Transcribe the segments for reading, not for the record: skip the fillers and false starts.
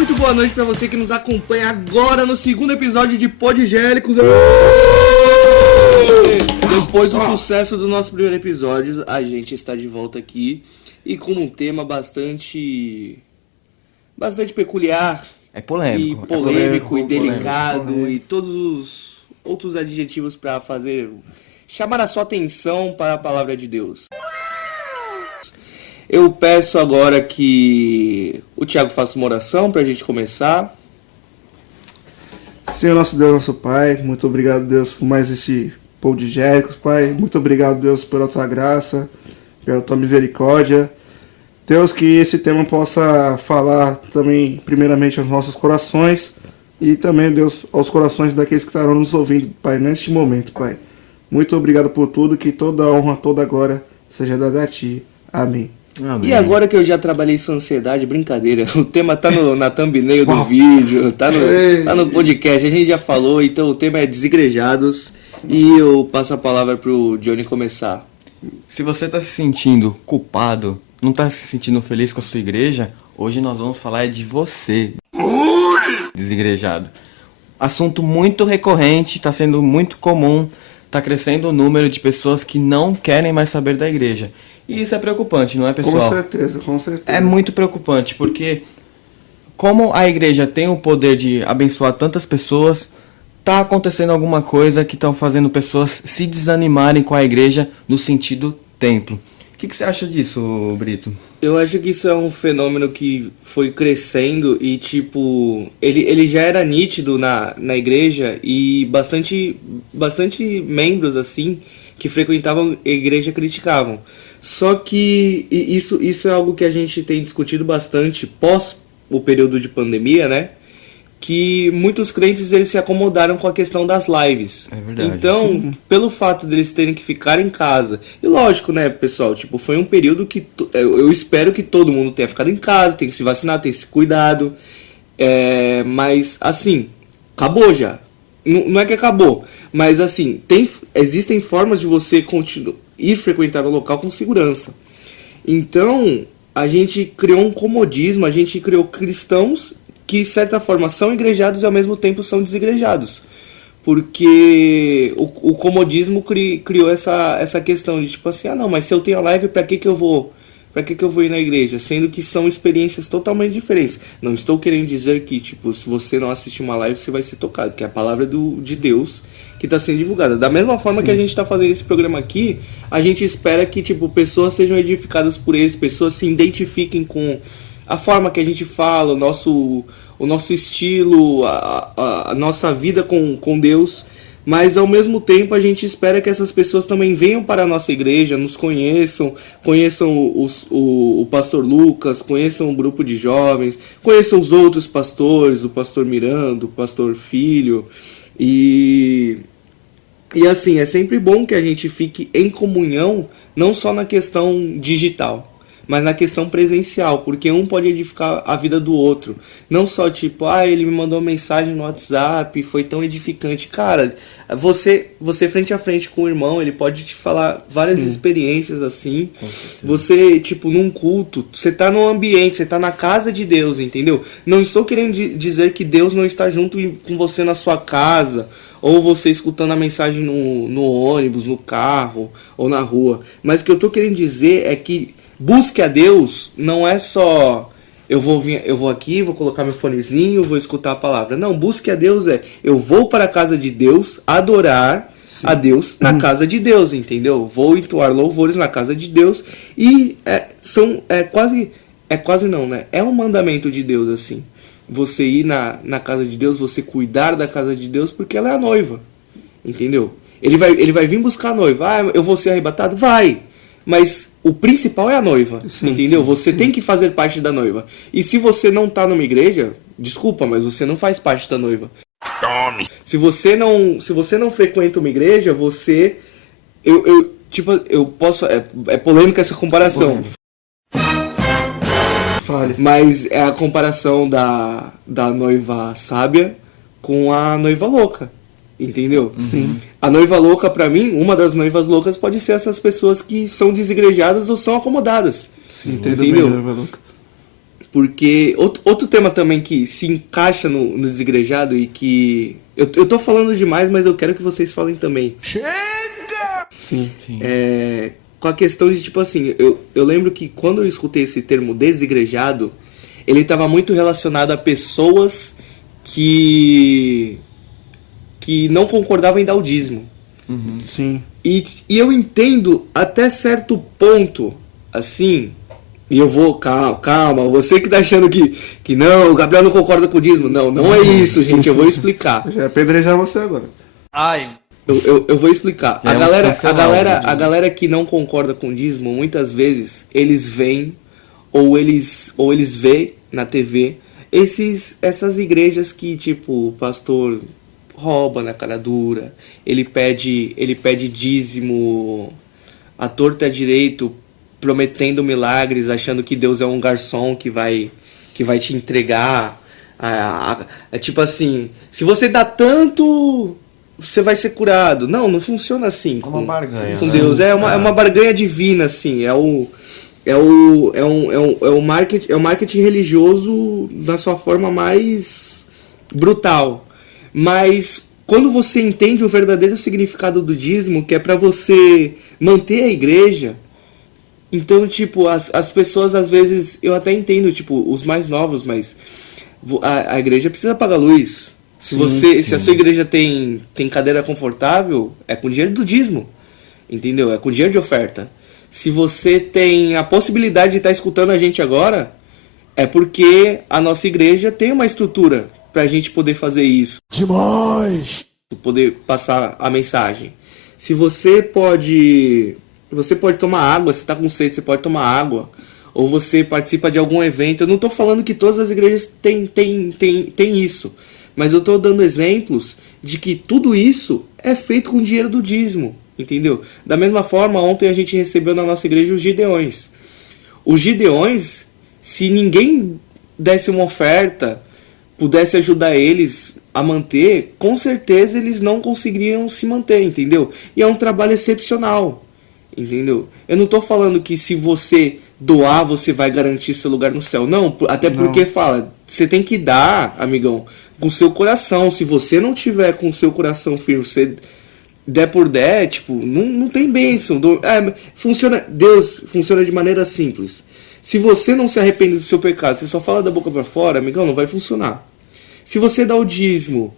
Muito boa noite pra você que nos acompanha agora no segundo episódio de Podgélicos. Depois do sucesso do nosso primeiro episódio, a gente está de volta aqui e com um tema bastante peculiar. É polêmico. E polêmico e delicado e todos os outros adjetivos para chamar a sua atenção para a palavra de Deus. Eu peço agora que o Thiago faça uma oração para a gente começar. Senhor nosso Deus, nosso Pai, muito obrigado, Deus, por mais esse Podgélicos, Pai. Muito obrigado, Deus, pela Tua graça, pela Tua misericórdia. Deus, que esse tema possa falar também, primeiramente, aos nossos corações e também, Deus, aos corações daqueles que estarão nos ouvindo, Pai, neste momento, Pai. Muito obrigado por tudo, que toda a honra, toda a glória seja dada a Ti. Amém. Amém. E agora que eu já trabalhei sua ansiedade, brincadeira, o tema tá na thumbnail do vídeo, tá no podcast, a gente já falou, então o tema é desigrejados e eu passo a palavra pro Johnny começar. Se você tá se sentindo culpado, não tá se sentindo feliz com a sua igreja, hoje nós vamos falar de você, desigrejado. Assunto muito recorrente, tá sendo muito comum, tá crescendo o número de pessoas que não querem mais saber da igreja. E isso é preocupante, não é, pessoal? Com certeza. É muito preocupante, porque como a igreja tem o poder de abençoar tantas pessoas, tá acontecendo alguma coisa que estão fazendo pessoas se desanimarem com a igreja no sentido templo. O que você acha disso, Brito? Eu acho que isso é um fenômeno que foi crescendo e, tipo, ele já era nítido na igreja e bastante membros, assim, que frequentavam a igreja criticavam. Só que isso é algo que a gente tem discutido bastante pós o período de pandemia, né? Que muitos crentes eles se acomodaram com a questão das lives. É verdade. Então, pelo fato deles terem que ficar em casa, e lógico, né, pessoal, tipo, foi um período que eu espero que todo mundo tenha ficado em casa, tenha que se vacinar, tenha se cuidado, mas, assim, acabou já. Não é que acabou, mas, assim, existem formas de você ir frequentar o local com segurança. Então, a gente criou um comodismo, a gente criou cristãos que, de certa forma, são igrejados e, ao mesmo tempo, são desigrejados. Porque o comodismo criou essa questão de, tipo assim, não, mas se eu tenho a live, pra que eu vou ir na igreja? Sendo que são experiências totalmente diferentes. Não estou querendo dizer que, tipo, se você não assistir uma live, você vai ser tocado, que é a palavra de Deus que está sendo divulgada. Da mesma forma que a gente está fazendo esse programa aqui, a gente espera que, tipo, pessoas sejam edificadas por eles, pessoas se identifiquem com a forma que a gente fala, o nosso estilo, a nossa vida com Deus, mas ao mesmo tempo a gente espera que essas pessoas também venham para a nossa igreja, nos conheçam o pastor Lucas, conheçam o grupo de jovens, conheçam os outros pastores, o pastor Miranda, o pastor Filho, e assim, é sempre bom que a gente fique em comunhão, não só na questão digital, mas na questão presencial, porque um pode edificar a vida do outro. Não só tipo, ele me mandou uma mensagem no WhatsApp, foi tão edificante. Cara, você frente a frente com o irmão, ele pode te falar várias experiências assim. Você, tipo, num culto, você tá no ambiente, você tá na casa de Deus, entendeu? Não estou querendo dizer que Deus não está junto com você na sua casa, ou você escutando a mensagem no ônibus, no carro, ou na rua. Mas o que eu tô querendo dizer é que busque a Deus não é só eu vou aqui, vou colocar meu fonezinho, vou escutar a palavra. Não, busque a Deus eu vou para a casa de Deus adorar a Deus na casa de Deus, entendeu? Vou entoar louvores na casa de Deus e quase não, né? É um mandamento de Deus, assim. Você ir na casa de Deus, você cuidar da casa de Deus, porque ela é a noiva, entendeu? Ele vai vir buscar a noiva. Eu vou ser arrebatado? Vai! Mas o principal é a noiva, entendeu? Você tem que fazer parte da noiva. E se você não tá numa igreja, desculpa, mas você não faz parte da noiva. Tome! Se você não frequenta uma igreja, você... Eu posso... É polêmica essa comparação. Fale. Mas é a comparação da noiva sábia com a noiva louca. Entendeu? Sim. A noiva louca, pra mim, uma das noivas loucas pode ser essas pessoas que são desigrejadas ou são acomodadas. Sim, entendeu? Entendeu? Bem, noiva louca. Porque outro tema também que se encaixa no desigrejado e que... Eu tô falando demais, mas eu quero que vocês falem também. Sim. Com a questão de, tipo assim, eu lembro que quando eu escutei esse termo desigrejado, ele estava muito relacionado a pessoas que não concordavam em dar o dízimo. Sim. E eu entendo até certo ponto, assim, e eu vou, calma, você que tá achando que não, o Gabriel não concorda com o dízimo. Não é isso, gente, eu vou explicar. Eu já ia apedrejar você agora. Eu vou explicar. Já é A galera que não concorda com o dízimo, muitas vezes, eles veem, ou eles vê na TV, essas igrejas que, tipo, o pastor rouba na cara dura, ele pede dízimo à torta e à direito, prometendo milagres, achando que Deus é um garçom que vai te entregar. É tipo assim, se você dá tanto, você vai ser curado. Não funciona assim. Uma barganha, com né? Deus. É uma barganha divina, assim. É o marketing religioso na sua forma mais brutal. Mas quando você entende o verdadeiro significado do dízimo, que é para você manter a igreja, então, tipo, as pessoas às vezes, eu até entendo, tipo, os mais novos, mas a igreja precisa pagar luz. Se a sua igreja tem cadeira confortável, é com dinheiro do dízimo, entendeu? É com dinheiro de oferta. Se você tem a possibilidade de estar escutando a gente agora, é porque a nossa igreja tem uma estrutura pra gente poder fazer isso. Demais! Poder passar a mensagem. Se você pode tomar água, se tá com sede, você pode tomar água. Ou você participa de algum evento. Eu não tô falando que todas as igrejas têm isso. Mas eu tô dando exemplos de que tudo isso é feito com dinheiro do dízimo. Entendeu? Da mesma forma, ontem a gente recebeu na nossa igreja os Gideões. Os Gideões, se ninguém desse uma oferta, pudesse ajudar eles a manter, com certeza eles não conseguiriam se manter, entendeu? E é um trabalho excepcional, entendeu? Eu não tô falando que se você doar, você vai garantir seu lugar no céu. Não, até porque fala, você tem que dar, amigão, com seu coração. Se você não tiver com seu coração firme, você der por der, tipo, não tem bênção. Deus funciona de maneira simples. Se você não se arrepende do seu pecado, você só fala da boca pra fora, amigão, não vai funcionar. Se você dá o dízimo,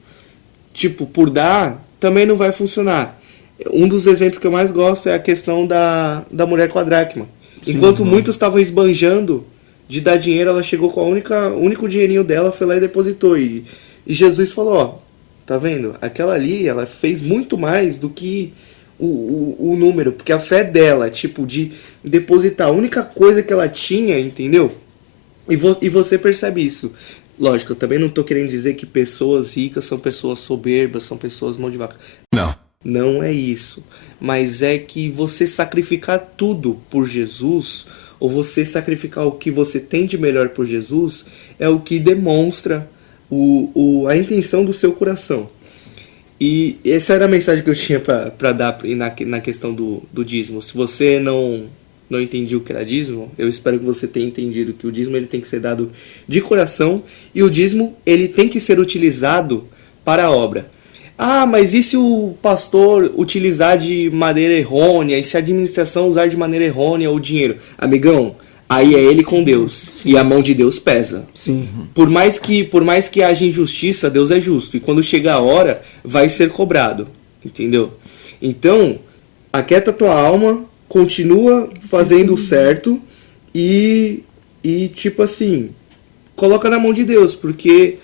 tipo, por dar, também não vai funcionar. Um dos exemplos que eu mais gosto é a questão da mulher com a dracma. Enquanto muitos estavam esbanjando de dar dinheiro, ela chegou com o único dinheirinho dela, foi lá e depositou. E Jesus falou, ó, tá vendo? Aquela ali, ela fez muito mais do que o número, porque a fé dela, tipo, de depositar a única coisa que ela tinha, entendeu? E você percebe isso. Lógico, eu também não tô querendo dizer que pessoas ricas são pessoas soberbas, são pessoas mão de vaca. Não. Não é isso. Mas é que você sacrificar tudo por Jesus, ou você sacrificar o que você tem de melhor por Jesus, é o que demonstra a intenção do seu coração. E essa era a mensagem que eu tinha para dar na questão do dízimo. Se você não entendia o que era dízimo, eu espero que você tenha entendido que o dízimo ele tem que ser dado de coração, e o dízimo ele tem que ser utilizado para a obra. Ah, mas e se o pastor utilizar de maneira errônea, e se a administração usar de maneira errônea o dinheiro? Amigão, aí é ele com Deus. Sim. E a mão de Deus pesa. Sim. Por mais que haja injustiça, Deus é justo. E quando chegar a hora, vai ser cobrado. Entendeu? Então, aquieta a tua alma, continua fazendo o certo e tipo assim, coloca na mão de Deus, porque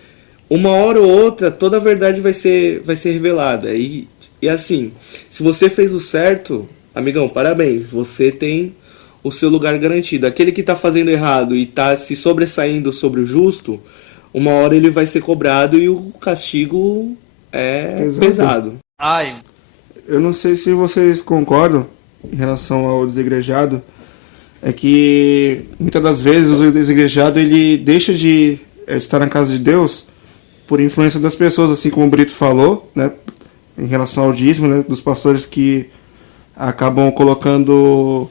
uma hora ou outra toda a verdade vai ser revelada. E assim, se você fez o certo, amigão, parabéns, você tem o seu lugar garantido. Aquele que está fazendo errado e está se sobressaindo sobre o justo, uma hora ele vai ser cobrado e o castigo é pesado. Ai. Eu não sei se vocês concordam em relação ao desigrejado, é que muitas das vezes o desigrejado ele deixa de estar na casa de Deus por influência das pessoas, assim como o Brito falou, né, em relação ao dízimo, né, dos pastores que acabam colocando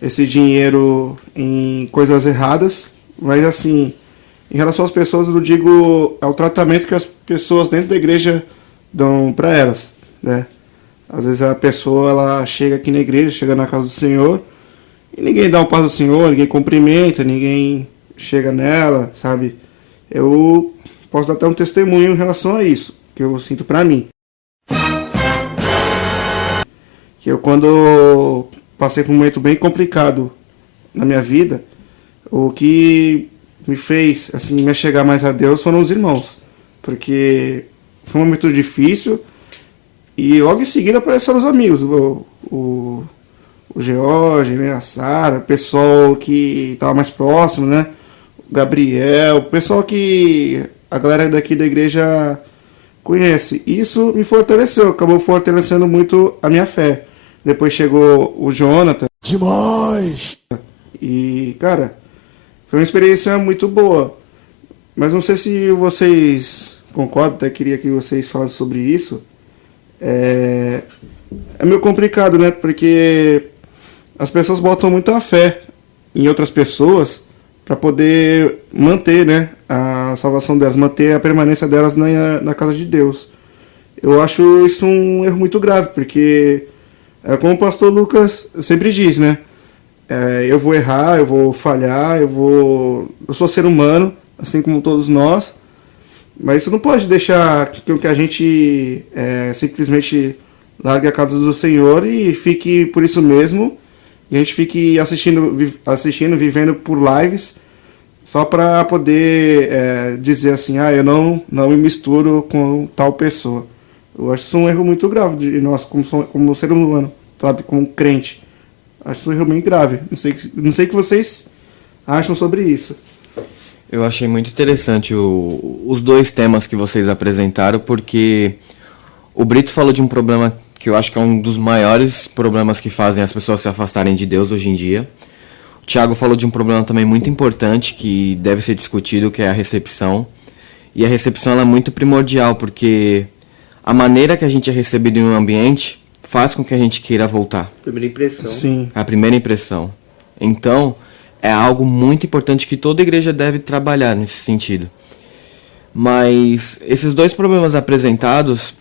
esse dinheiro em coisas erradas Mas assim, em relação às pessoas, eu digo ao tratamento que as pessoas dentro da igreja dão para elas, né? Às vezes a pessoa ela chega aqui na igreja, chega na casa do Senhor, e ninguém dá um paz ao Senhor, ninguém cumprimenta, ninguém chega nela, sabe? Eu posso dar até um testemunho em relação a isso, que eu sinto pra mim. Que eu, quando passei por um momento bem complicado na minha vida, o que me fez assim, me achegar mais a Deus foram os irmãos. Porque foi um momento difícil e logo em seguida apareceram os amigos. O George, né, a Sara, o pessoal que estava mais próximo, né? O Gabriel, o pessoal que a galera daqui da igreja conhece. Isso me fortaleceu, acabou fortalecendo muito a minha fé. Depois chegou o Jonathan. Demais! E, cara, foi uma experiência muito boa. Mas não sei se vocês concordam, até queria que vocês falassem sobre isso. É meio complicado, né? Porque as pessoas botam muita fé em outras pessoas para poder manter, né, a salvação delas, manter a permanência delas na casa de Deus. Eu acho isso um erro muito grave, porque, como o pastor Lucas sempre diz, né? Eu vou errar, eu vou falhar, eu sou ser humano, assim como todos nós, mas isso não pode deixar que a gente simplesmente largue a casa do Senhor e fique por isso mesmo, e a gente fique assistindo, vivendo por lives, só para poder dizer assim, eu não me misturo com tal pessoa. Eu acho isso um erro muito grave de nós, como ser humano, sabe, como crente. Acho isso um erro bem grave. Não sei o que vocês acham sobre isso. Eu achei muito interessante os dois temas que vocês apresentaram, porque o Brito falou de um problema que eu acho que é um dos maiores problemas que fazem as pessoas se afastarem de Deus hoje em dia. O Thiago falou de um problema também muito importante que deve ser discutido, que é a recepção. E a recepção ela é muito primordial, porque a maneira que a gente é recebido em um ambiente faz com que a gente queira voltar. Primeira impressão. Sim. A primeira impressão. Então, é algo muito importante que toda igreja deve trabalhar nesse sentido. Mas esses dois problemas apresentados,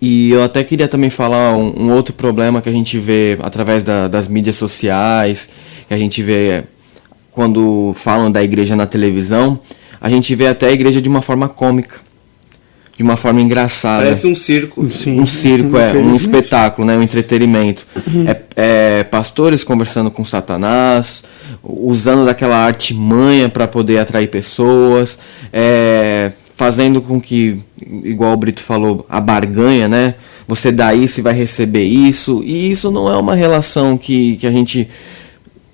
e eu até queria também falar um outro problema que a gente vê através das mídias sociais, que a gente vê quando falam da igreja na televisão, a gente vê até a igreja de uma forma cômica, de uma forma engraçada. Parece um circo. Sim. Um circo, um espetáculo, né, um entretenimento. Pastores conversando com Satanás, usando daquela artimanha para poder atrair pessoas, fazendo com que, igual o Brito falou, a barganha, né? Você dá isso e vai receber isso. E isso não é uma relação que a gente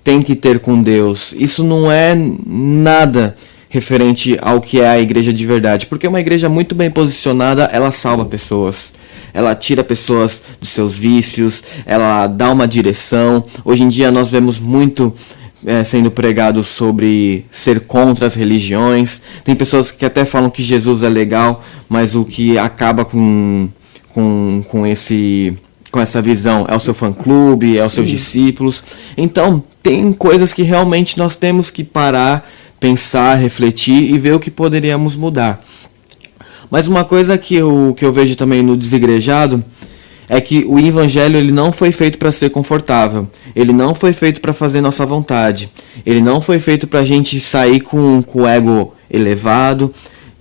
tem que ter com Deus. Isso não é nada referente ao que é a igreja de verdade. Porque uma igreja muito bem posicionada, ela salva pessoas. Ela tira pessoas dos seus vícios, ela dá uma direção. Hoje em dia nós vemos muito sendo pregado sobre ser contra as religiões. Tem pessoas que até falam que Jesus é legal, mas o que acaba com essa visão é o seu fã-clube, é os seus discípulos. Então, tem coisas que realmente nós temos que parar, pensar, refletir e ver o que poderíamos mudar. Mas uma coisa que eu vejo também no Desigrejado é que o evangelho ele não foi feito para ser confortável. Ele não foi feito para fazer nossa vontade. Ele não foi feito para a gente sair com o ego elevado.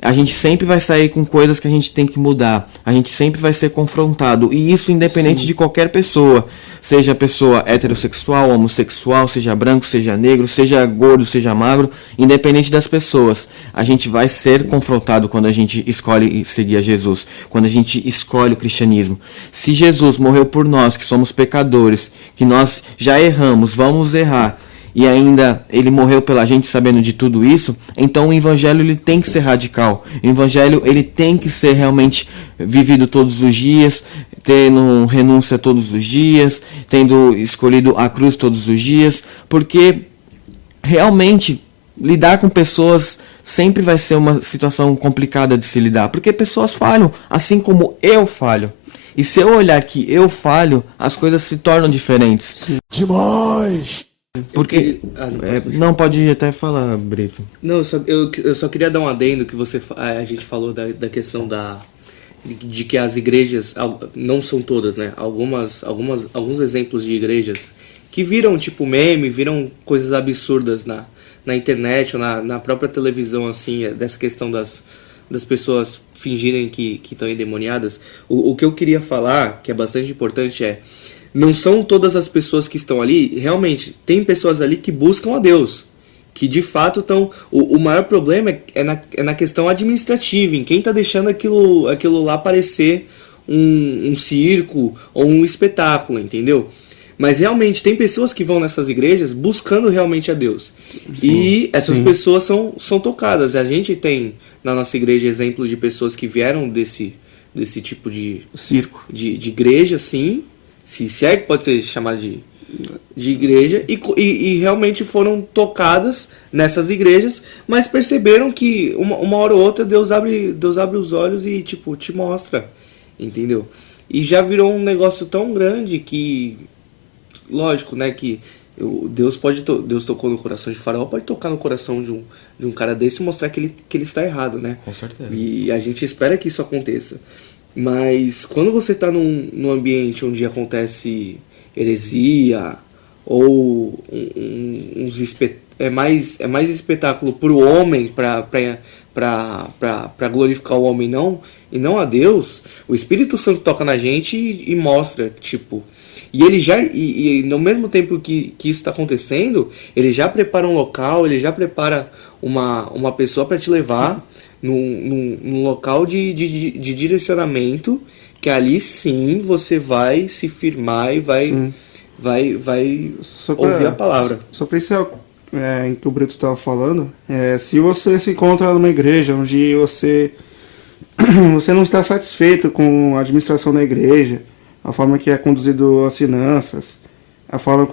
A gente sempre vai sair com coisas que a gente tem que mudar. A gente sempre vai ser confrontado. E isso independente Sim. de qualquer pessoa. Seja pessoa heterossexual, homossexual, seja branco, seja negro, seja gordo, seja magro. Independente das pessoas. A gente vai ser confrontado quando a gente escolhe seguir a Jesus. Quando a gente escolhe o cristianismo. Se Jesus morreu por nós, que somos pecadores, que nós já erramos, vamos errar, e ainda ele morreu pela gente sabendo de tudo isso, então o evangelho ele tem que ser radical. O evangelho ele tem que ser realmente vivido todos os dias, tendo renúncia todos os dias, tendo escolhido a cruz todos os dias, porque realmente lidar com pessoas sempre vai ser uma situação complicada de se lidar, porque pessoas falham, assim como eu falho. E se eu olhar que eu falho, as coisas se tornam diferentes. Demais! Porque... Não, pode continuar. não, pode até falar, Brito. Não, eu só queria dar um adendo que a gente falou da questão de que as igrejas, não são todas, né? Alguns exemplos de igrejas que viram tipo meme, viram coisas absurdas na internet ou na própria televisão, assim, dessa questão das pessoas fingirem que estão endemoniadas. O que eu queria falar, que é bastante importante, não são todas as pessoas que estão ali, realmente, tem pessoas ali que buscam a Deus, que de fato estão... O maior problema é na questão administrativa, em quem está deixando aquilo lá parecer um circo ou um espetáculo, entendeu? Mas realmente tem pessoas que vão nessas igrejas buscando realmente a Deus. E essas pessoas são tocadas. A gente tem na nossa igreja exemplo de pessoas que vieram desse tipo de Circo. de igreja, sim. Se é que pode ser chamado de igreja. E realmente foram tocadas nessas igrejas, mas perceberam que uma hora ou outra Deus abre os olhos e tipo, te mostra. Entendeu? E já virou um negócio tão grande que... Lógico, né, que Deus tocou no coração de Faraó, pode tocar no coração de um cara desse e mostrar que ele está errado, né? Com certeza. E a gente espera que isso aconteça. Mas quando você está num ambiente onde acontece heresia ou é mais espetáculo para o homem, para glorificar o homem e não a Deus, o Espírito Santo toca na gente e mostra, tipo... E ele já, e no mesmo tempo que isso está acontecendo, ele já prepara um local, ele já prepara uma pessoa para te levar num local de direcionamento, que ali sim você vai se firmar e vai ouvir a palavra. Só para isso em que o Brito estava falando, se você se encontra numa igreja onde você não está satisfeito com a administração da igreja, a forma que é conduzido as finanças, a forma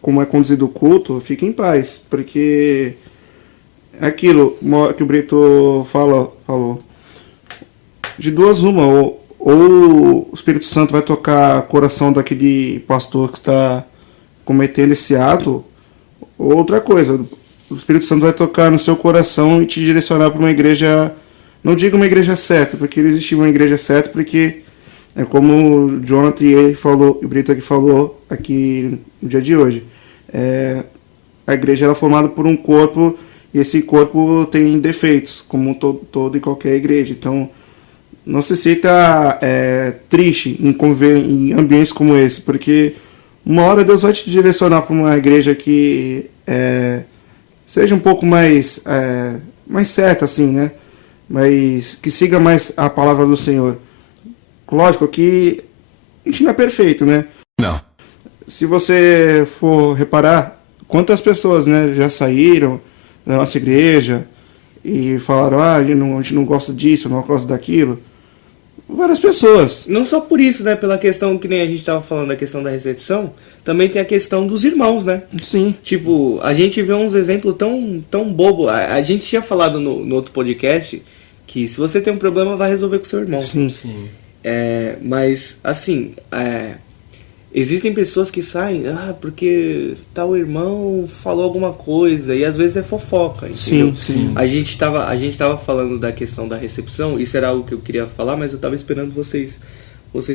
como é conduzido o culto, fique em paz, porque é aquilo que o Brito falou. De duas uma, ou o Espírito Santo vai tocar o coração daquele pastor que está cometendo esse ato, ou outra coisa, o Espírito Santo vai tocar no seu coração e te direcionar para uma igreja, não digo uma igreja certa, porque não existe uma igreja certa, porque... É como o Jonathan e ele falou, o Brito aqui falou aqui no dia de hoje. A igreja é formada por um corpo e esse corpo tem defeitos, como todo e qualquer igreja. Então, não se sinta triste em conviver em ambientes como esse, porque uma hora Deus vai te direcionar para uma igreja que seja um pouco mais certa, assim, né? Mas que siga mais a palavra do Senhor. Lógico que a gente não é perfeito, né? Não. Se você for reparar, quantas pessoas, né, já saíram da nossa igreja e falaram, a gente não gosta disso, não gosta daquilo. Várias pessoas. Não só por isso, né? Pela questão que nem a gente estava falando da questão da recepção, também tem a questão dos irmãos, né? Sim. Tipo, a gente vê uns exemplos tão bobo. A gente tinha falado no outro podcast que se você tem um problema, vai resolver com seu irmão. Sim. Mas, assim, existem pessoas que saem, porque tal irmão falou alguma coisa, e às vezes é fofoca, entendeu? Sim. A gente tava falando da questão da recepção, isso era algo que eu queria falar, mas eu tava esperando vocês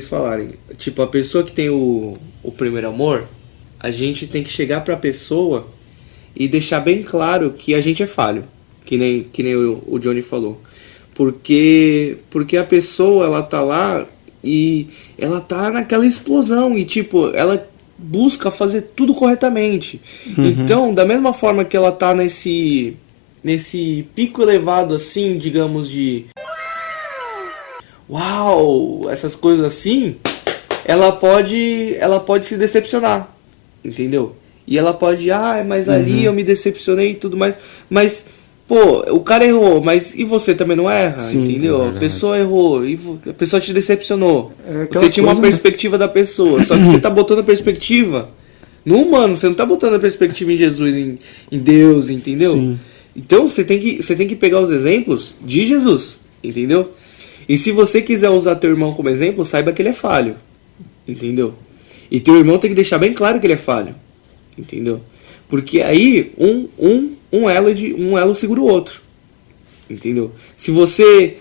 falarem. Tipo, a pessoa que tem o primeiro amor, a gente tem que chegar pra pessoa e deixar bem claro que a gente é falho, que nem o Johnny falou. Porque a pessoa, ela tá lá e ela tá naquela explosão e, tipo, ela busca fazer tudo corretamente. Então, da mesma forma que ela tá nesse pico elevado, assim, digamos, de... Uau! Essas coisas assim, ela pode se decepcionar, entendeu? E ela pode, mas ali eu me decepcionei e tudo mais, mas... Pô, o cara errou, mas e você também não erra? Sim, entendeu? A pessoa errou, e a pessoa te decepcionou. Você tinha uma coisa, perspectiva da pessoa, só que você tá botando a perspectiva no humano, você não tá botando a perspectiva em Jesus, em Deus, entendeu? Sim. Então você tem que pegar os exemplos de Jesus, entendeu? E se você quiser usar teu irmão como exemplo, saiba que ele é falho, entendeu? E teu irmão tem que deixar bem claro que ele é falho, entendeu? Porque aí um elo segura o outro. Entendeu? Se você...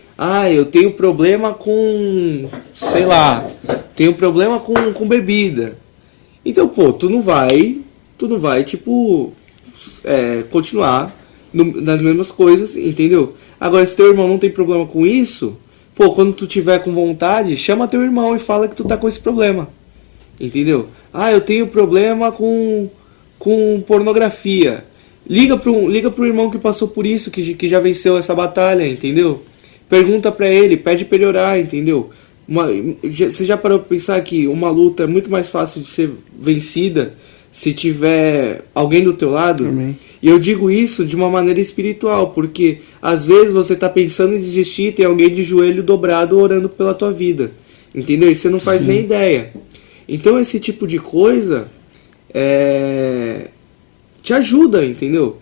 eu tenho problema com... sei lá... tenho problema com bebida. Então, pô, tu não vai, tipo... continuar nas mesmas coisas, entendeu? Agora, se teu irmão não tem problema com isso... Pô, quando tu tiver com vontade, chama teu irmão e fala que tu tá com esse problema. Entendeu? Eu tenho problema com pornografia. Liga pro irmão que passou por isso, que já venceu essa batalha, entendeu? Pergunta pra ele, pede pra ele orar, entendeu? Você já parou pra pensar que uma luta é muito mais fácil de ser vencida se tiver alguém do teu lado? Amém. E eu digo isso de uma maneira espiritual, porque às vezes você tá pensando em desistir e tem alguém de joelho dobrado orando pela tua vida, entendeu? E você não faz nem ideia. Então esse tipo de coisa te ajuda, entendeu?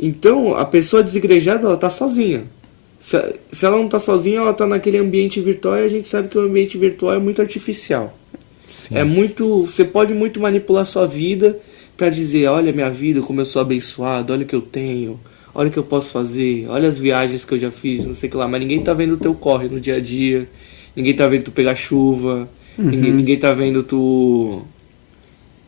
Então a pessoa desigrejada, ela tá sozinha. Se ela não tá sozinha, ela tá naquele ambiente virtual, e a gente sabe que o ambiente virtual é muito artificial. Sim. Você pode muito manipular sua vida para dizer, olha minha vida, como eu sou abençoado, olha o que eu tenho, olha o que eu posso fazer, olha as viagens que eu já fiz, não sei o que lá, mas ninguém tá vendo o teu corre no dia a dia, ninguém tá vendo tu pegar chuva, ninguém tá vendo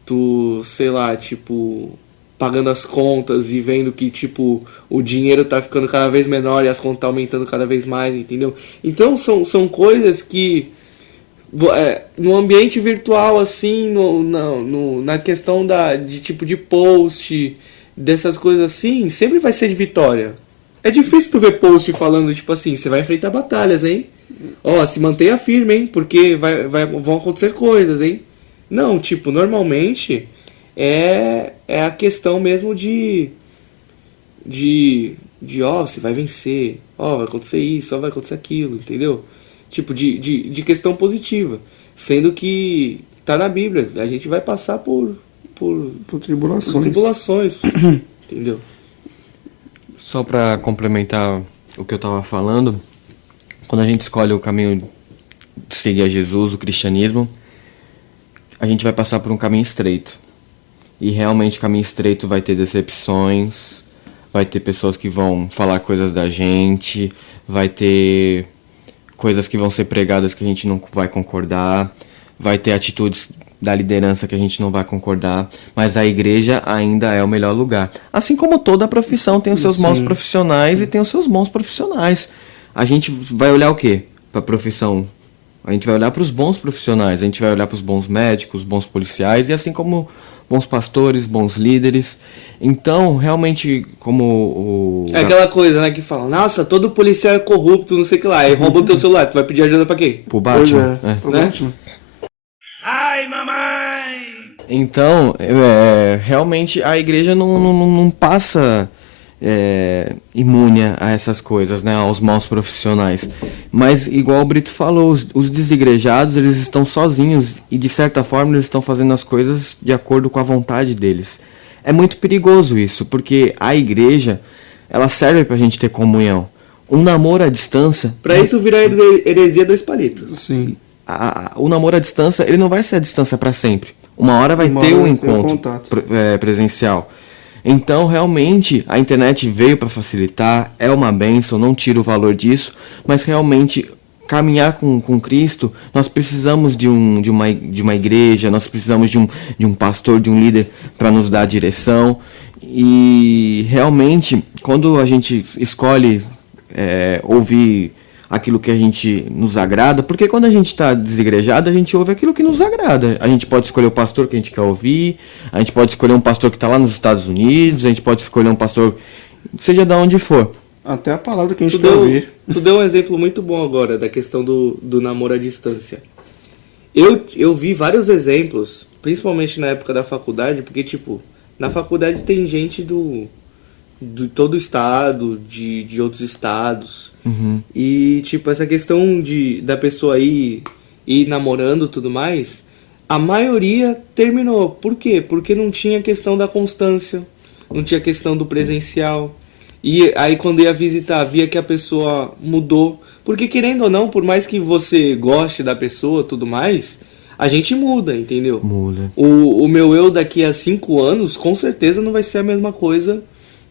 tu, sei lá, tipo, pagando as contas e vendo que, tipo, o dinheiro tá ficando cada vez menor e as contas tá aumentando cada vez mais, entendeu? Então são coisas que no ambiente virtual, assim, na questão de tipo de post, dessas coisas assim, sempre vai ser de vitória. É difícil tu ver post falando, tipo assim, você vai enfrentar batalhas, hein? Se mantenha firme, hein? Porque vão acontecer coisas, hein? Não, tipo, normalmente é a questão mesmo de você vai vencer, vai acontecer isso, vai acontecer aquilo, entendeu? Tipo, de questão positiva. Sendo que tá na Bíblia, a gente vai passar por tribulações, entendeu? Só para complementar o que eu tava falando, quando a gente escolhe o caminho de seguir a Jesus, o cristianismo, a gente vai passar por um caminho estreito. E realmente o caminho estreito vai ter decepções, vai ter pessoas que vão falar coisas da gente, vai ter coisas que vão ser pregadas que a gente não vai concordar, vai ter atitudes da liderança que a gente não vai concordar, mas a igreja ainda é o melhor lugar. Assim como toda profissão tem os seus maus profissionais e tem os seus bons profissionais. A gente vai olhar o quê para a profissão? A gente vai olhar para os bons profissionais, a gente vai olhar para os bons médicos, bons policiais, e assim como bons pastores, bons líderes. Então, realmente, como É aquela coisa, né, que fala, nossa, todo policial é corrupto, não sei o que lá, aí rouba o teu celular, tu vai pedir ajuda pra quem? Pro Batman. Pro né? Batman. Ai, mamãe! Então, realmente a igreja não passa imune a essas coisas, né, aos maus profissionais. Mas, igual o Brito falou, os desigrejados, eles estão sozinhos e, de certa forma, eles estão fazendo as coisas de acordo com a vontade deles. É muito perigoso isso, porque a igreja, ela serve pra gente ter comunhão. Um namoro à distância... Pra isso virar heresia 2 palitos. Sim. O namoro à distância, ele não vai ser à distância para sempre. Uma hora vai ter um encontro presencial. Então, realmente, a internet veio para facilitar, é uma bênção, não tiro o valor disso, mas realmente, caminhar com Cristo, nós precisamos de uma igreja, nós precisamos de um pastor, de um líder para nos dar a direção. E, realmente, quando a gente escolhe ouvir aquilo que a gente nos agrada, porque quando a gente está desigrejado, a gente ouve aquilo que nos agrada. A gente pode escolher o pastor que a gente quer ouvir, a gente pode escolher um pastor que está lá nos Estados Unidos, a gente pode escolher um pastor, seja de onde for. Até a palavra que a gente quer ouvir. Tu deu um exemplo muito bom agora da questão do namoro à distância. Eu vi vários exemplos, principalmente na época da faculdade, porque, tipo, na faculdade tem gente de todo o estado, de outros estados. Uhum. E, tipo, essa questão da pessoa ir namorando e tudo mais, a maioria terminou. Por quê? Porque não tinha questão da constância, não tinha questão do presencial. E aí, quando ia visitar, via que a pessoa mudou. Porque, querendo ou não, por mais que você goste da pessoa e tudo mais, a gente muda, entendeu? Muda. O meu eu daqui a 5 anos, com certeza não vai ser a mesma coisa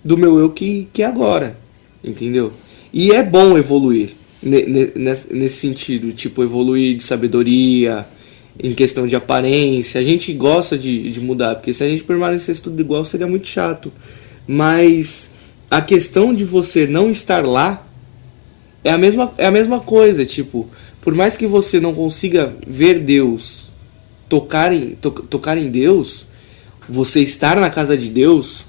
do meu eu que é agora, entendeu? E é bom evoluir nesse sentido, tipo, evoluir de sabedoria, em questão de aparência. A gente gosta de mudar, porque se a gente permanecesse tudo igual seria muito chato. Mas a questão de você não estar lá é a mesma coisa, tipo, por mais que você não consiga ver Deus, tocar em Deus, você estar na casa de Deus,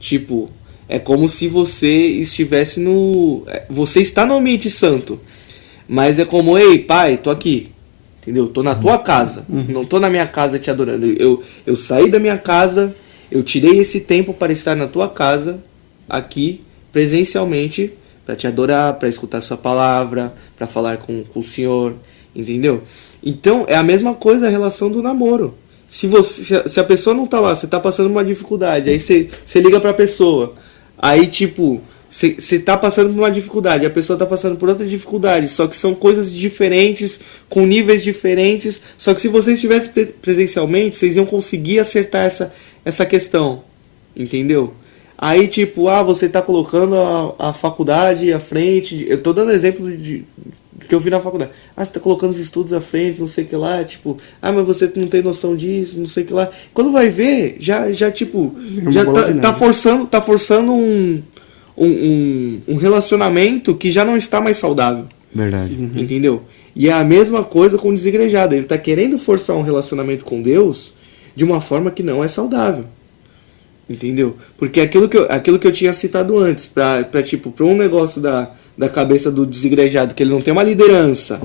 tipo, é como se você estivesse no... Você está no ambiente santo, mas é como, ei, pai, tô aqui, entendeu? Tô na tua casa, não tô na minha casa te adorando. Eu saí da minha casa, eu tirei esse tempo para estar na tua casa, aqui, presencialmente, para te adorar, para escutar sua palavra, para falar com o Senhor, entendeu? Então, é a mesma coisa a relação do namoro. Se a pessoa não tá lá, você tá passando uma dificuldade, aí você liga pra pessoa, aí tipo, você tá passando por uma dificuldade, a pessoa tá passando por outra dificuldade, só que são coisas diferentes, com níveis diferentes, só que se vocês estivessem presencialmente, vocês iam conseguir acertar essa questão, entendeu? Aí tipo, você tá colocando a faculdade à frente, eu tô dando exemplo de que eu vi na faculdade. Você tá colocando os estudos à frente, não sei o que lá, tipo, mas você não tem noção disso, não sei o que lá. Quando vai ver, já tipo, já tá forçando um relacionamento que já não está mais saudável. Verdade. Entendeu? E é a mesma coisa com o desigrejado. Ele tá querendo forçar um relacionamento com Deus de uma forma que não é saudável. Entendeu? Porque aquilo que eu tinha citado antes, pra um negócio da cabeça do desigrejado, que ele não tem uma liderança,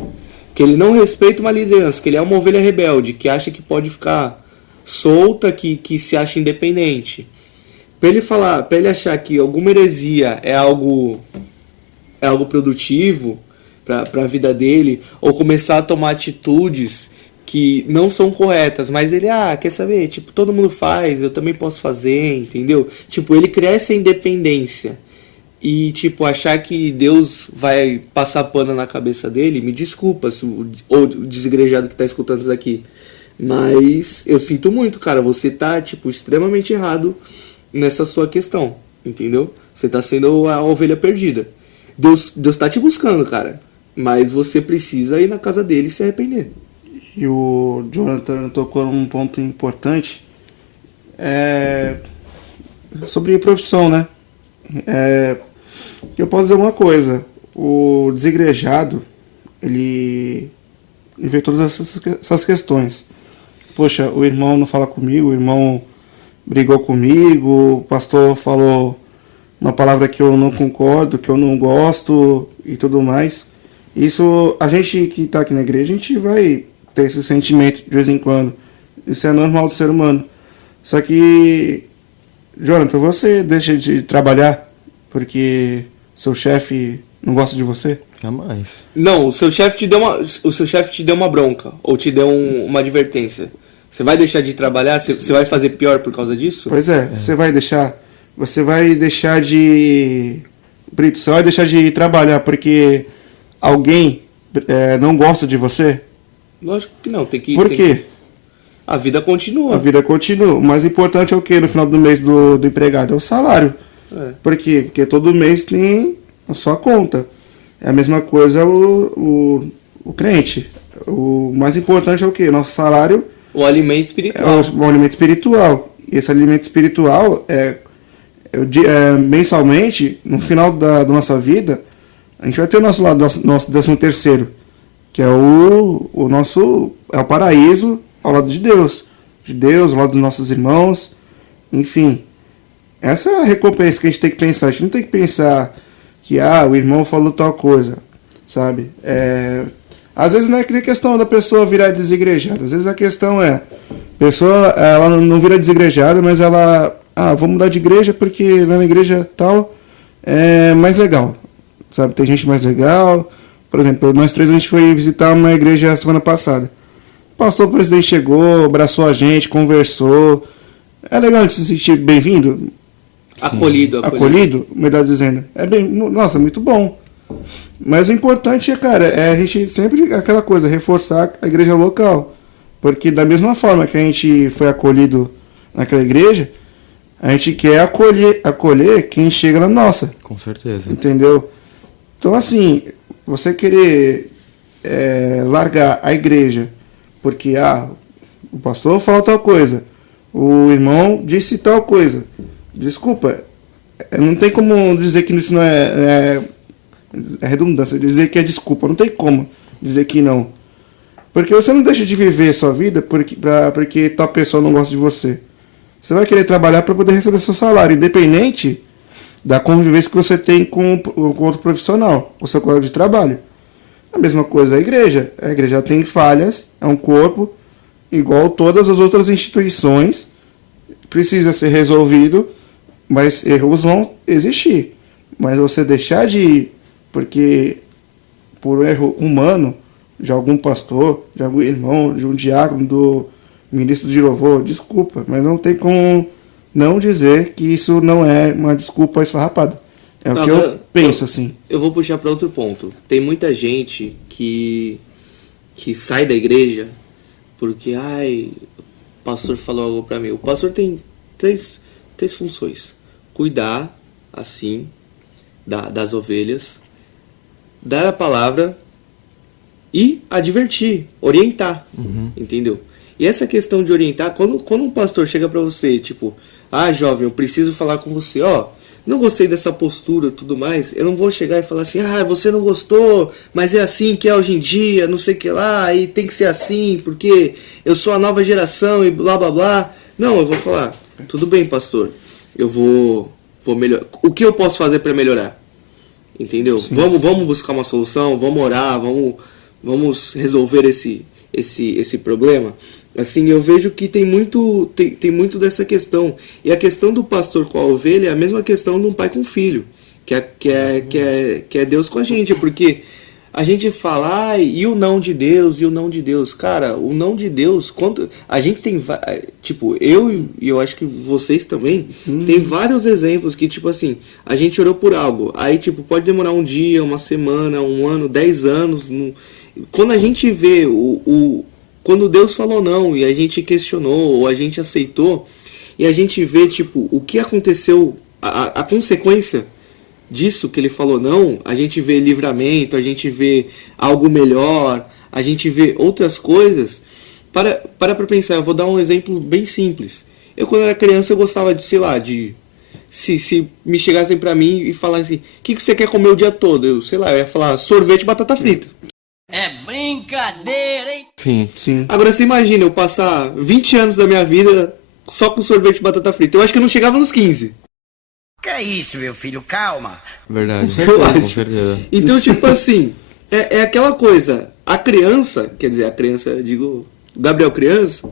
que ele não respeita uma liderança, que ele é uma ovelha rebelde, que acha que pode ficar solta, que se acha independente. Pra ele achar que alguma heresia é algo produtivo pra vida dele, ou começar a tomar atitudes que não são corretas, mas ele, quer saber, tipo, todo mundo faz, eu também posso fazer, entendeu? Tipo, ele cresce a independência e, tipo, achar que Deus vai passar pano na cabeça dele, me desculpa, ou o desigrejado que tá escutando isso aqui, mas eu sinto muito, cara, você tá, tipo, extremamente errado nessa sua questão, entendeu? Você tá sendo a ovelha perdida. Deus tá te buscando, cara, mas você precisa ir na casa dele e se arrepender. E o Jonathan tocou num ponto importante sobre profissão, né? Eu posso dizer uma coisa: o desigrejado ele vê todas essas questões. Poxa, o irmão não fala comigo, o irmão brigou comigo, o pastor falou uma palavra que eu não concordo, que eu não gosto e tudo mais. Isso, a gente que está aqui na igreja, a gente vai ter esse sentimento de vez em quando. Isso é normal do ser humano. Só que, Jonathan, você deixa de trabalhar porque seu chefe não gosta de você? Jamais. Não, o seu chefe te deu uma bronca, ou te deu uma advertência. Você vai deixar de trabalhar? Você vai fazer pior por causa disso? Pois é. Você vai deixar de... Brito, você vai deixar de trabalhar porque alguém não gosta de você? Lógico que não, tem que... Por quê? A vida continua. A vida continua. O mais importante é o que no final do mês do empregado? É o salário. Por quê? Porque todo mês tem a sua conta. É a mesma coisa o crente. O mais importante é o que? Nosso salário. O alimento espiritual. O alimento espiritual. E esse alimento espiritual mensalmente, no final da nossa vida, a gente vai ter o nosso 13º, que é o nosso, é o paraíso ao lado de Deus, ao lado dos nossos irmãos, enfim. Essa é a recompensa que a gente tem que pensar. A gente não tem que pensar que o irmão falou tal coisa, sabe? Às vezes não é questão da pessoa virar desigrejada, às vezes a questão a pessoa ela não vira desigrejada, mas ela, vou mudar de igreja porque lá na igreja tal é mais legal, sabe? Tem gente mais legal. Por exemplo, nós 3 a gente foi visitar uma igreja semana passada. O pastor presidente chegou, abraçou a gente, conversou. É legal a gente se sentir bem-vindo. Acolhido, melhor dizendo. Nossa, muito bom. Mas o importante é a gente sempre, aquela coisa, reforçar a igreja local. Porque da mesma forma que a gente foi acolhido naquela igreja, a gente quer acolher quem chega na nossa, Com certeza. entendeu? Então, assim, você querer largar a igreja porque o pastor falou tal coisa, o irmão disse tal coisa. Desculpa, não tem como dizer que isso não é redundância, dizer que é desculpa, não tem como dizer que não. Porque você não deixa de viver a sua vida porque tal pessoa não gosta de você. Você vai querer trabalhar para poder receber seu salário, independente da convivência que você tem com outro profissional, com seu colega de trabalho. A mesma coisa a igreja. A igreja tem falhas, é um corpo, igual todas as outras instituições, precisa ser resolvido, mas erros vão existir. Mas você deixar de ir porque por erro humano de algum pastor, de algum irmão, de um diácono, do ministro de louvor, desculpa, mas não tem como não dizer que isso não é uma desculpa esfarrapada. É o que eu penso, assim. Eu vou puxar para outro ponto. Tem muita gente que sai da igreja porque, o pastor falou algo para mim. O pastor tem três funções: cuidar, assim, das ovelhas, dar a palavra e advertir, orientar, entendeu? E essa questão de orientar, quando um pastor chega para você, tipo, jovem, eu preciso falar com você, não gostei dessa postura e tudo mais, eu não vou chegar e falar assim, você não gostou, mas é assim que é hoje em dia, não sei o que lá, e tem que ser assim, porque eu sou a nova geração e blá blá blá. Não, eu vou falar, tudo bem, pastor, eu vou melhorar. O que eu posso fazer para melhorar? Entendeu? Vamos buscar uma solução, vamos orar, vamos resolver esse problema. Assim, eu vejo que tem muito dessa questão. E a questão do pastor com a ovelha é a mesma questão de um pai com o filho, que é Deus com a gente, porque a gente fala, e o não de Deus, e o não de Deus. Cara, o não de Deus, a gente tem, tipo, eu acho que vocês também, tem vários exemplos que, tipo assim, a gente orou por algo, aí, tipo, pode demorar um dia, uma semana, um ano, 10 anos. Quando a gente vê quando Deus falou não, e a gente questionou, ou a gente aceitou, e a gente vê, tipo, o que aconteceu, a consequência disso que ele falou não, a gente vê livramento, a gente vê algo melhor, a gente vê outras coisas. Para pensar, eu vou dar um exemplo bem simples. Eu, quando era criança, eu gostava de, sei lá, se me chegassem pra mim e falassem, o que você quer comer o dia todo? Eu ia falar sorvete e batata frita. É brincadeira, hein? Sim. Agora você imagina eu passar 20 anos da minha vida só com sorvete e batata frita. Eu acho que eu não chegava nos 15. Que é isso, meu filho? Calma. Verdade. Com certeza. Então, tipo assim, é aquela coisa. A criança, eu digo, Gabriel criança,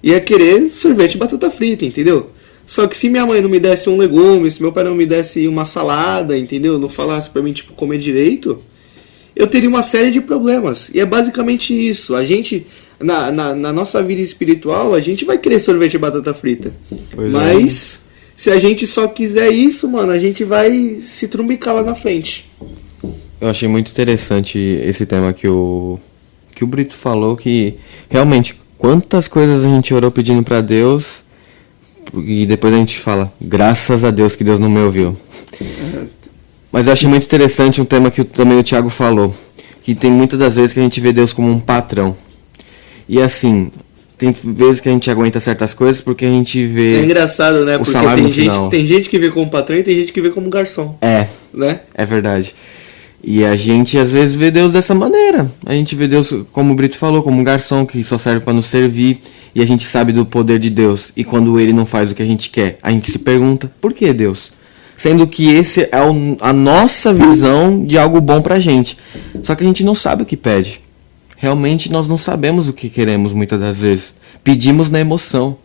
ia querer sorvete e batata frita, entendeu? Só que se minha mãe não me desse um legume, se meu pai não me desse uma salada, entendeu? Não falasse pra mim, tipo, comer direito, eu teria uma série de problemas. E é basicamente isso. A gente, na nossa vida espiritual, a gente vai querer sorvete e batata frita. Mas se a gente só quiser isso, mano, a gente vai se trumbicar lá na frente. Eu achei muito interessante esse tema que o Brito falou, que realmente quantas coisas a gente orou pedindo pra Deus e depois a gente fala, graças a Deus que Deus não me ouviu. Mas eu achei muito interessante um tema que também o Thiago falou, que tem muitas das vezes que a gente vê Deus como um patrão. E assim, tem vezes que a gente aguenta certas coisas porque a gente vê... É engraçado, né? O Porque salário no final. tem gente que vê como patrão e tem gente que vê como garçom. Né? É verdade. E a gente às vezes vê Deus dessa maneira. A gente vê Deus, como o Brito falou, como um garçom que só serve para nos servir. E a gente sabe do poder de Deus. E quando ele não faz o que a gente quer, a gente se pergunta, por que Deus? Sendo que esse é a nossa visão de algo bom pra gente. Só que a gente não sabe o que pede. Realmente nós não sabemos o que queremos muitas das vezes. Pedimos na emoção.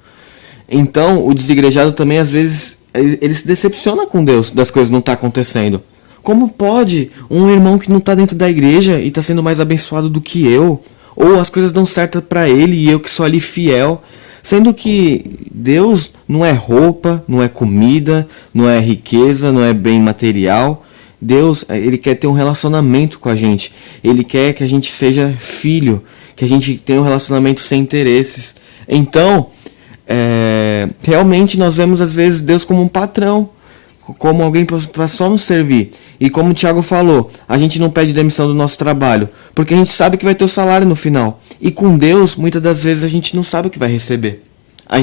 Então o desigrejado também às vezes ele se decepciona com Deus das coisas não tá acontecendo. Como pode um irmão que não tá dentro da igreja e tá sendo mais abençoado do que eu? Ou as coisas dão certo pra ele e eu que sou ali fiel? Sendo que Deus não é roupa, não é comida, não é riqueza, não é bem material. Deus, ele quer ter um relacionamento com a gente. Ele quer que a gente seja filho, que a gente tem um relacionamento sem interesses. Então, realmente nós vemos às vezes Deus como um patrão, como alguém para só nos servir. E como o Thiago falou, a gente não pede demissão do nosso trabalho, porque a gente sabe que vai ter o salário no final. E com Deus, muitas das vezes a gente não sabe o que vai receber.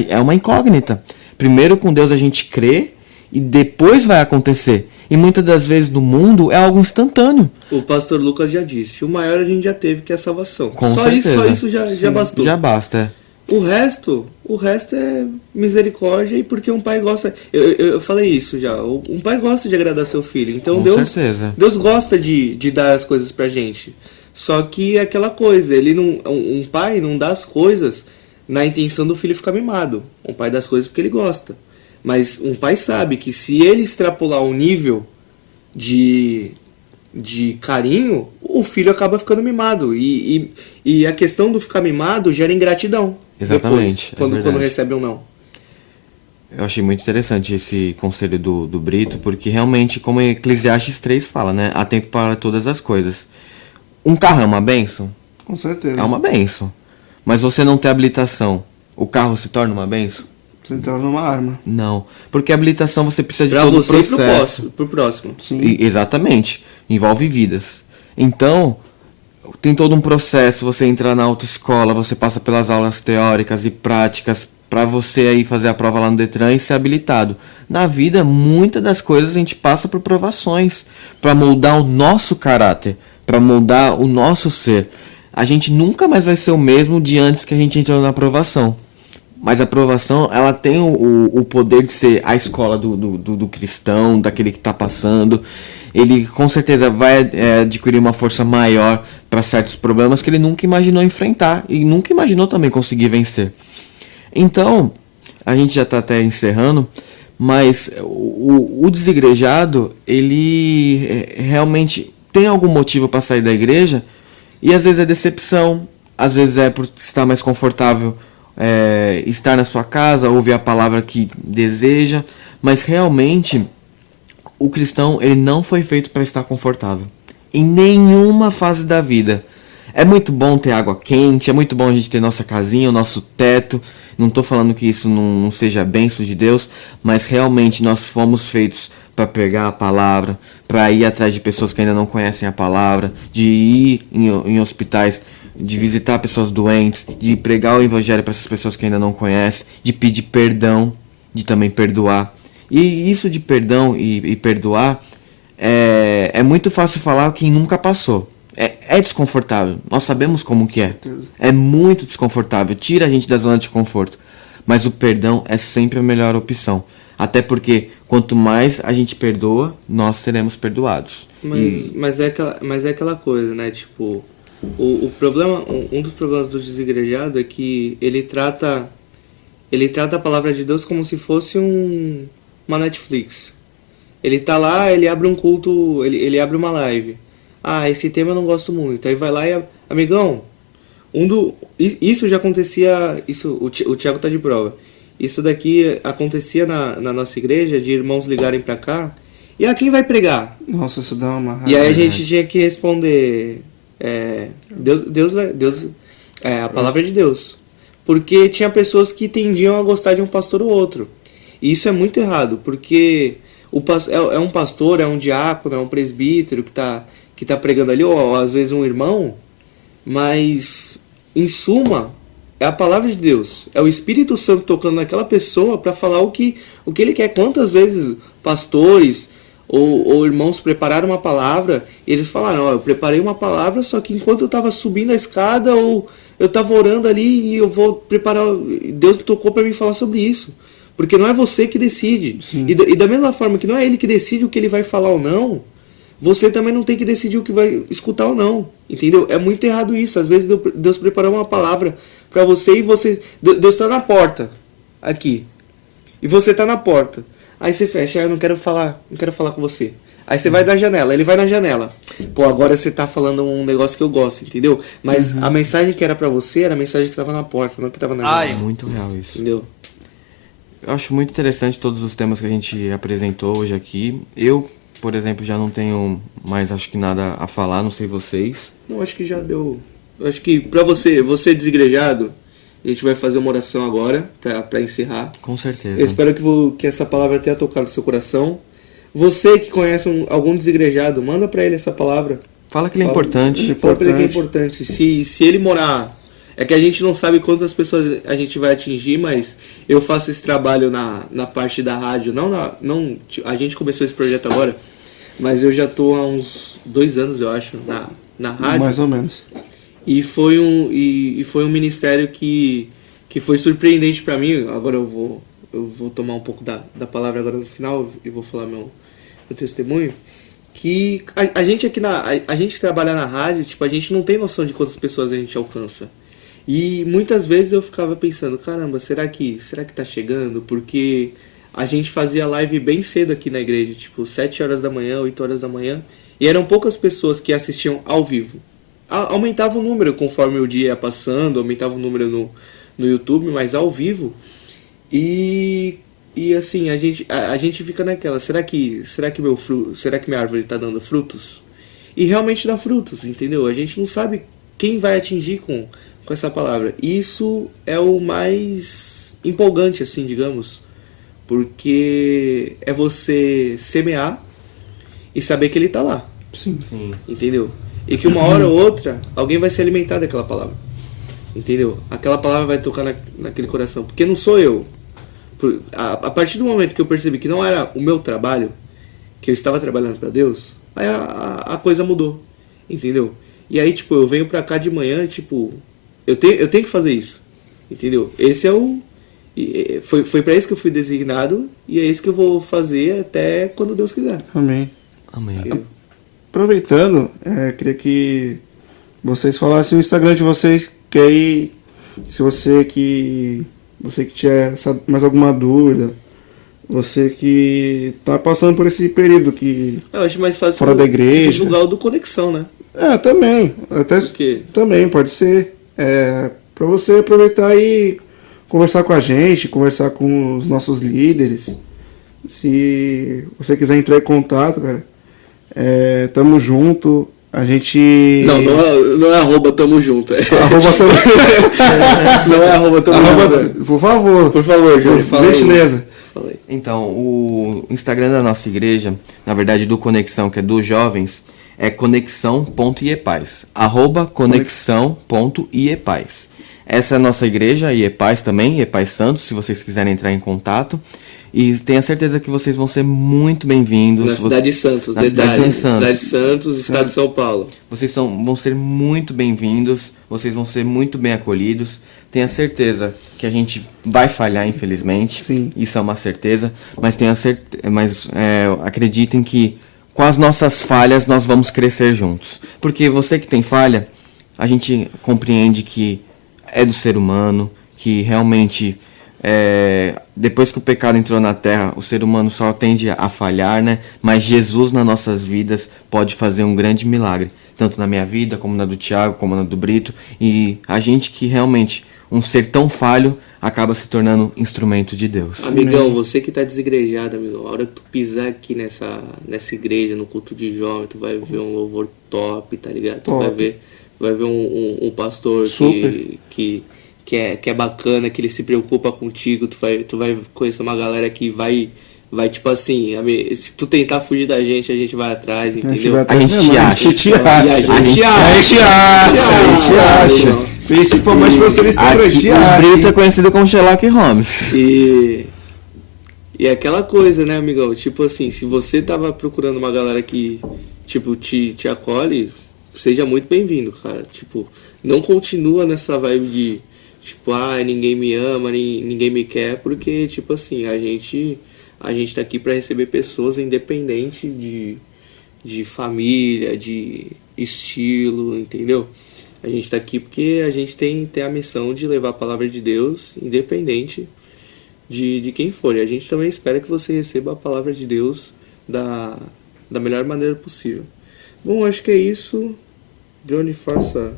É uma incógnita. Primeiro com Deus a gente crê e depois vai acontecer. E muitas das vezes no mundo é algo instantâneo. O pastor Lucas já disse, o maior a gente já teve, que é a salvação. Com só certeza. isso já bastou. Já basta. O resto é misericórdia, e porque um pai gosta... Eu falei isso já. Um pai gosta de agradar seu filho. Então Com certeza. Deus gosta de dar as coisas pra gente. Só que é aquela coisa, um pai não dá as coisas na intenção do filho ficar mimado. Um pai dá as coisas porque ele gosta. Mas um pai sabe que se ele extrapolar um nível de carinho, o filho acaba ficando mimado. E a questão do ficar mimado gera ingratidão. Exatamente. Depois, quando recebe um não. Eu achei muito interessante esse conselho do Brito, porque realmente, como Eclesiastes 3 fala, né? Há tempo para todas as coisas. Um carro é uma bênção? Com certeza. É uma bênção. Mas você não ter habilitação, o carro se torna uma bênção? Você entra numa arma. Não. Porque a habilitação você precisa de Pra todo o você processo. e pro próximo. Sim. Exatamente. Envolve vidas. Então, tem todo um processo. Você entra na autoescola, você passa pelas aulas teóricas e práticas para você aí fazer a prova lá no Detran e ser habilitado. Na vida, muitas das coisas a gente passa por provações para moldar o nosso caráter, para moldar o nosso ser. A gente nunca mais vai ser o mesmo de antes que a gente entrou na aprovação. Mas a aprovação, ela tem o poder de ser a escola do cristão, daquele que está passando. Ele com certeza vai adquirir uma força maior para certos problemas que ele nunca imaginou enfrentar e nunca imaginou também conseguir vencer. Então, a gente já está até encerrando, mas o desigrejado, ele realmente tem algum motivo para sair da igreja, e às vezes é decepção, às vezes é por estar mais confortável estar na sua casa, ouvir a palavra que deseja, mas realmente o cristão ele não foi feito para estar confortável em nenhuma fase da vida. É muito bom ter água quente, é muito bom a gente ter nossa casinha, o nosso teto. Não estou falando que isso não seja bênção de Deus, mas realmente nós fomos feitos para pegar a palavra, para ir atrás de pessoas que ainda não conhecem a palavra, de ir em hospitais, de visitar pessoas doentes, de pregar o evangelho para essas pessoas que ainda não conhecem, de pedir perdão, de também perdoar. E isso de perdão e perdoar é muito fácil falar quem nunca passou. É desconfortável, nós sabemos como que é. É muito desconfortável, tira a gente da zona de conforto. Mas o perdão é sempre a melhor opção. Até porque quanto mais a gente perdoa, nós seremos perdoados. Mas é aquela coisa, né? Tipo, o problema, um dos problemas do desigrejado é que ele trata a palavra de Deus como se fosse uma Netflix. Ele tá lá, ele abre um culto, ele abre uma live. Ah, esse tema eu não gosto muito. Aí vai lá e... Amigão, isso já acontecia... O Thiago tá de prova. Isso daqui acontecia na nossa igreja, de irmãos ligarem pra cá. E quem vai pregar? Nossa, isso dá uma raiva. E aí a gente tinha que responder... Deus a palavra de Deus. Porque tinha pessoas que tendiam a gostar de um pastor ou outro. E isso é muito errado, porque é um pastor, é um diácono, é um presbítero que tá pregando ali, ou às vezes um irmão, mas em suma é a palavra de Deus, é o Espírito Santo tocando naquela pessoa para falar o que ele quer. Quantas vezes pastores ou irmãos prepararam uma palavra e eles falaram, eu preparei uma palavra, só que enquanto eu estava subindo a escada ou eu estava orando ali e eu vou preparar, Deus tocou para mim falar sobre isso, porque não é você que decide. E da mesma forma que não é ele que decide o que ele vai falar ou não, você também não tem que decidir o que vai escutar ou não, entendeu? É muito errado isso. Às vezes Deus preparou uma palavra para você e você... Deus está na porta, aqui, e você está na porta. Aí você fecha, eu não quero falar com você. Aí você vai na janela, ele vai na janela. Pô, agora você tá falando um negócio que eu gosto, entendeu? Mas a mensagem que era para você era a mensagem que tava na porta, não que tava na janela. É muito real isso. Entendeu? Eu acho muito interessante todos os temas que a gente apresentou hoje aqui. Eu, por exemplo, já não tenho mais, acho que nada a falar, não sei vocês. Não, acho que já deu Eu acho que pra você desigrejado, a gente vai fazer uma oração agora pra encerrar. Com certeza. Eu espero que essa palavra tenha tocado no seu coração. Você que conhece algum desigrejado, manda pra ele essa palavra. Fala que ele é importante. Fala pra ele que é importante. Se ele morar... É que a gente não sabe quantas pessoas a gente vai atingir, mas eu faço esse trabalho na parte da rádio. Não, a gente começou esse projeto agora, mas eu já tô há uns 2 anos, eu acho, na rádio. Mais ou menos. E foi um ministério que foi surpreendente pra mim. Agora eu vou tomar um pouco da palavra agora no final e vou falar meu testemunho. Que a gente aqui a gente que trabalha na rádio, tipo, a gente não tem noção de quantas pessoas a gente alcança. E muitas vezes eu ficava pensando, caramba, será que tá chegando? Porque a gente fazia live bem cedo aqui na igreja, tipo 7 horas da manhã, 8 horas da manhã, e eram poucas pessoas que assistiam ao vivo. Aumentava o número conforme o dia ia passando, aumentava o número no YouTube, mas ao vivo. E assim, a gente fica naquela, será que minha árvore está dando frutos? E realmente dá frutos, entendeu? A gente não sabe quem vai atingir com essa palavra. Isso é o mais empolgante, assim, digamos, porque é você semear e saber que ele está lá, Sim. entendeu? E que uma hora ou outra alguém vai se alimentar daquela palavra, entendeu? Aquela palavra vai tocar naquele coração, porque não sou eu. A partir do momento que eu percebi que não era o meu trabalho, que eu estava trabalhando para Deus, aí a coisa mudou, entendeu? E aí, tipo, eu venho pra cá de manhã, tipo, eu tenho que fazer isso, entendeu? Esse é o... Foi pra isso que eu fui designado, e é isso que eu vou fazer até quando Deus quiser. Amém. Amém. Aproveitando, queria que vocês falassem o Instagram de vocês, que aí, se você que tiver mais alguma dúvida, você que tá passando por esse período que... Eu acho mais fácil fora da igreja. divulgar o do Conexão, né? Também. Até Por quê? também pode ser. Para você aproveitar e conversar com a gente, conversar com os nossos líderes. Se você quiser entrar em contato, cara, tamo junto. A gente... Não é arroba tamo junto. Arroba tamo... Não é arroba tamo junto. Por favor. Por favor, Johnny, fala aí. Gentileza. Fala aí. Então, o Instagram da nossa igreja, na verdade do Conexão, que é dos jovens, é conexão.iepaz, @conexão.iepaz. Essa é a nossa igreja, IEPaz também, IEPaz Santos, se vocês quiserem entrar em contato. E tenha certeza que vocês vão ser muito bem-vindos. Na cidade de Santos, cidade de Santos. Cidade de Santos, estado de São Paulo. Vocês vão ser muito bem-vindos, vocês vão ser muito bem acolhidos. Tenha certeza que a gente vai falhar, infelizmente. Sim. Isso é uma certeza. Mas acreditem que com as nossas falhas nós vamos crescer juntos. Porque você que tem falha, a gente compreende que é do ser humano, que realmente... depois que o pecado entrou na terra, o ser humano só tende a falhar, né? Mas Jesus nas nossas vidas pode fazer um grande milagre, tanto na minha vida, como na do Thiago, como na do Brito. E a gente que realmente, um ser tão falho, acaba se tornando instrumento de Deus. Amigão, você que tá desigrejado, amigão, a hora que tu pisar aqui nessa igreja, no culto de jovem, tu vai ver um louvor top, tá ligado? Tu vai ver um pastor que é bacana, que ele se preocupa contigo, tu vai conhecer uma galera que vai tipo assim, se tu tentar fugir da gente, a gente vai atrás, entendeu? A gente acha. Principalmente você no Instagram, O Brito é conhecido como Sherlock Holmes. E aquela coisa, né, amigão? Tipo assim, se você tava procurando uma galera que, tipo, te acolhe, seja muito bem-vindo, cara. Tipo, não continua nessa vibe de, tipo, ninguém me ama, ninguém me quer, porque, tipo assim, a gente tá aqui pra receber pessoas independente de família, de estilo, entendeu? A gente tá aqui porque a gente tem a missão de levar a palavra de Deus, independente de quem for. E a gente também espera que você receba a palavra de Deus da melhor maneira possível. Bom, acho que é isso. Johnny, faça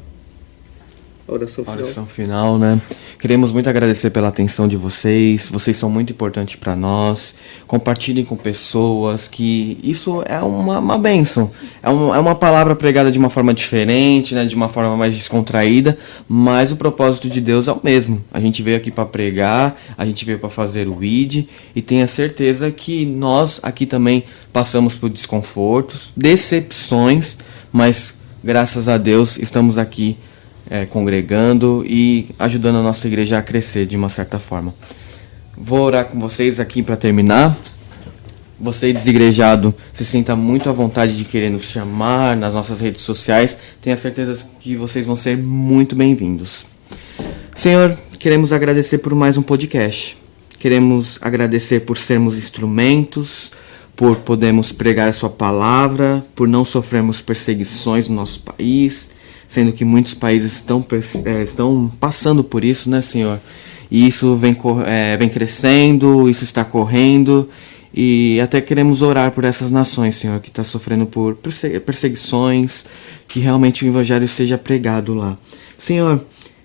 Oração final. Oração final, né? Queremos muito agradecer pela atenção de vocês. Vocês são muito importantes para nós. Compartilhem com pessoas, que isso é uma bênção. É uma palavra pregada de uma forma diferente, né? De uma forma mais descontraída, mas o propósito de Deus é o mesmo. A gente veio aqui para pregar, a gente veio para fazer o ID, e tenha certeza que nós aqui também passamos por desconfortos, decepções, mas graças a Deus estamos aqui congregando e ajudando a nossa igreja a crescer de uma certa forma. Vou orar com vocês aqui para terminar. Você, desigrejado, se sinta muito à vontade de querer nos chamar nas nossas redes sociais. Tenha certeza que vocês vão ser muito bem-vindos. Senhor, queremos agradecer por mais um podcast. Queremos agradecer por sermos instrumentos, por podermos pregar a sua palavra, por não sofrermos perseguições no nosso país, sendo que muitos países estão passando por isso, né, Senhor? E isso vem crescendo, isso está correndo, e até queremos orar por essas nações, Senhor, que estão sofrendo por perseguições, que realmente o Evangelho seja pregado lá. Senhor,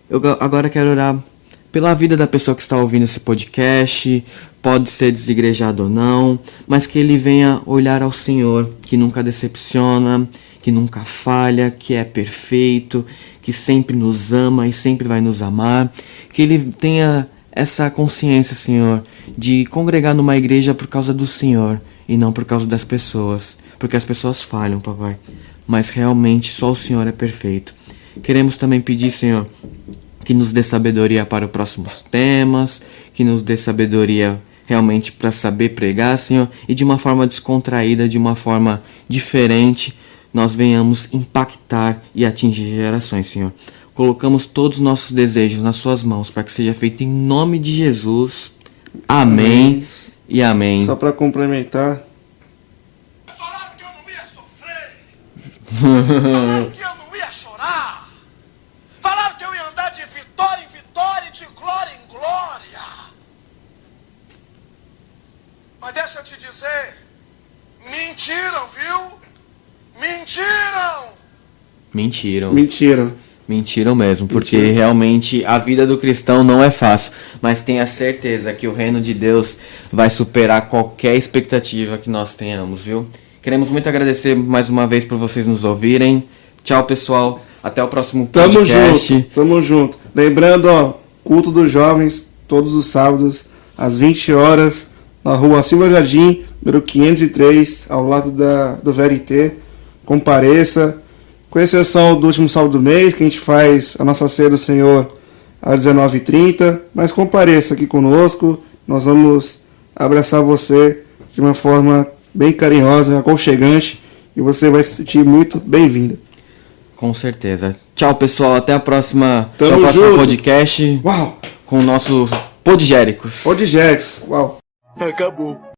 eu agora quero orar pela vida da pessoa que está ouvindo esse podcast, pode ser desigrejado ou não, mas que ele venha olhar ao Senhor, que nunca decepciona, que nunca falha, que é perfeito, que sempre nos ama e sempre vai nos amar, que ele tenha essa consciência, Senhor, de congregar numa igreja por causa do Senhor e não por causa das pessoas, porque as pessoas falham, papai, mas realmente só o Senhor é perfeito. Queremos também pedir, Senhor, que nos dê sabedoria para os próximos temas, que nos dê sabedoria realmente para saber pregar, Senhor, e de uma forma descontraída, de uma forma diferente, nós venhamos impactar e atingir gerações, Senhor. Colocamos todos os nossos desejos nas suas mãos para que seja feito em nome de Jesus. Amém e amém. Só para complementar. Falaram que eu não ia sofrer. Falaram que eu não ia chorar. Falaram que eu ia andar de vitória em vitória e de glória em glória. Mas deixa eu te dizer, mentiram, viu? Mentiram. Mentiram mesmo, porque realmente a vida do cristão não é fácil, mas tenha certeza que o reino de Deus vai superar qualquer expectativa que nós tenhamos, viu? Queremos muito agradecer mais uma vez por vocês nos ouvirem. Tchau, pessoal. Até o próximo podcast. Tamo junto. Lembrando, culto dos jovens, todos os sábados, às 20 horas, na rua Silva Jardim, número 503, ao lado do VRT. Compareça, com exceção do último sábado do mês, que a gente faz a nossa ceia do Senhor às 19h30, mas compareça aqui conosco, nós vamos abraçar você de uma forma bem carinhosa, aconchegante, e você vai se sentir muito bem-vinda. Com certeza. Tchau, pessoal, até a próxima, Tamo até o próximo junto. podcast. Uau! Com o nosso Podigéricos. Podigéricos, uau! Acabou.